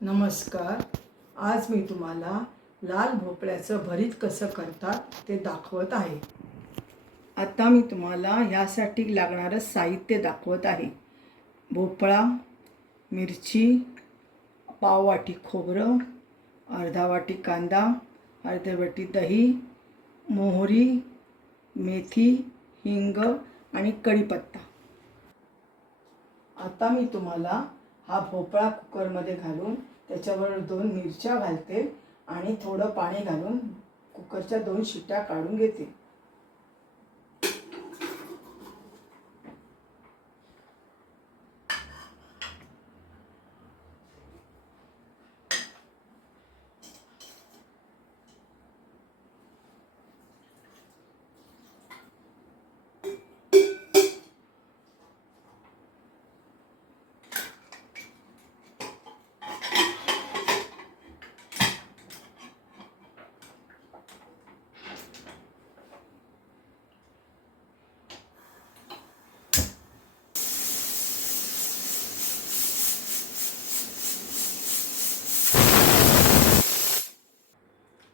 नमस्कार. आज मी तुम्हाला लाल भोपळ्याचं भरीत कसं करतात ते दाखवत आहे. आता मी तुम्हाला यासाठी लागणारं साहित्य दाखवत आहे. भोपळा, मिरची, पाव वाटी खोबरं, अर्धा वाटी कांदा, अर्धी वाटी दही, मोहरी, मेथी, हिंग आणि कढीपत्ता. आता मी तुम्हाला हा भोपळा कुकरमध्ये घालून त्याच्यावर 2 मिरच्या घालते आणि थोडं पाणी घालून कुकरच्या 2 शिट्ट्या काढून घेते.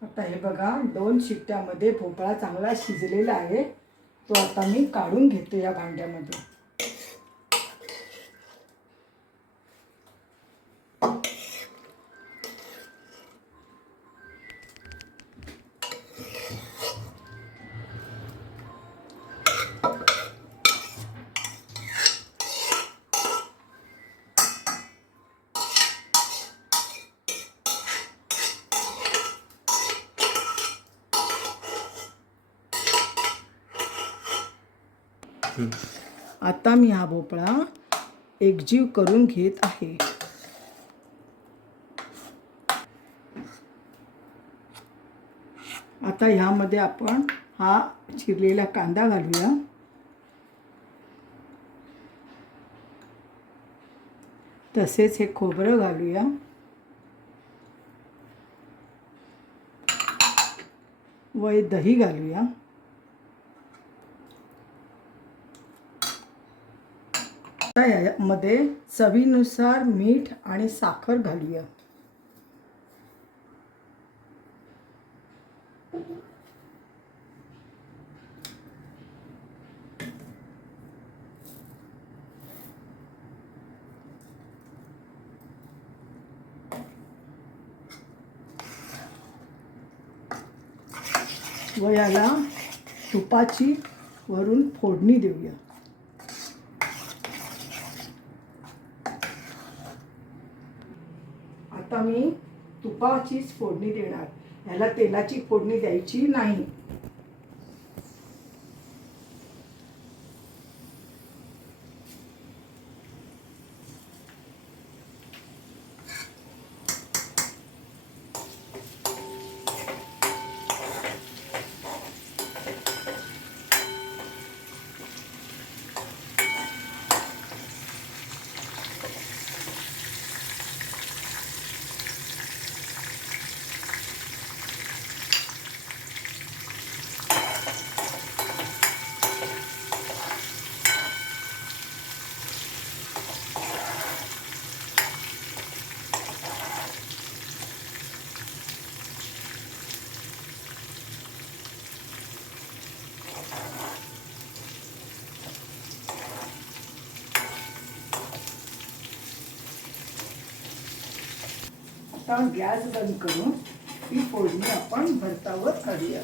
आता हे बघा 2 शिट्ट्यामध्ये भोपळा चांगला शिजलेला आहे. तो आता मी काढून घेते या भांड्यामध्ये. आता मी हा भोपळा एकजीव करून घेत आहे. आता ह्यामध्ये आपण हा चिरलेला कांदा घालूया. तसेच हे खोबरं घालूया. व दही घालूया. आता यामध्ये चवीनुसार मीठ आणि साखर घालूया. व याला तुपाची वरून फोडणी देऊया. आता मी तुपाचीच फोडणी देणार. याला तेलाची फोडणी द्यायची नाही. आता गॅस बंद करून ही फोडणी आपण भरतावर काढूया.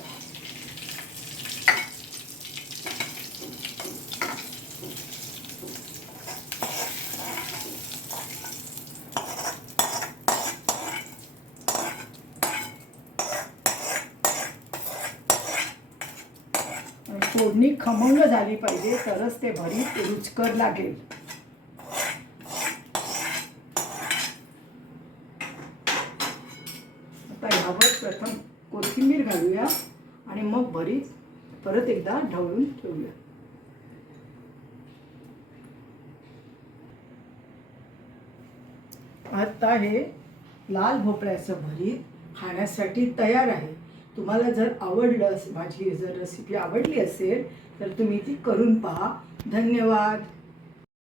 फोडणी खमंग झाली पाहिजे तरच ते भरीत रुचकर लागेल. आता ह्यावर प्रथम कोथिंबीर घालूया आणि मग भरीत परत एकदा ढवळून ठेवूया. आता हे लाल भोपळ्याचं भरीत खाण्यासाठी तयार आहे. तुम्हाला जर आवडलं, माझी जर रेसिपी आवडली असेल तर तुम्ही ती करून पहा. धन्यवाद.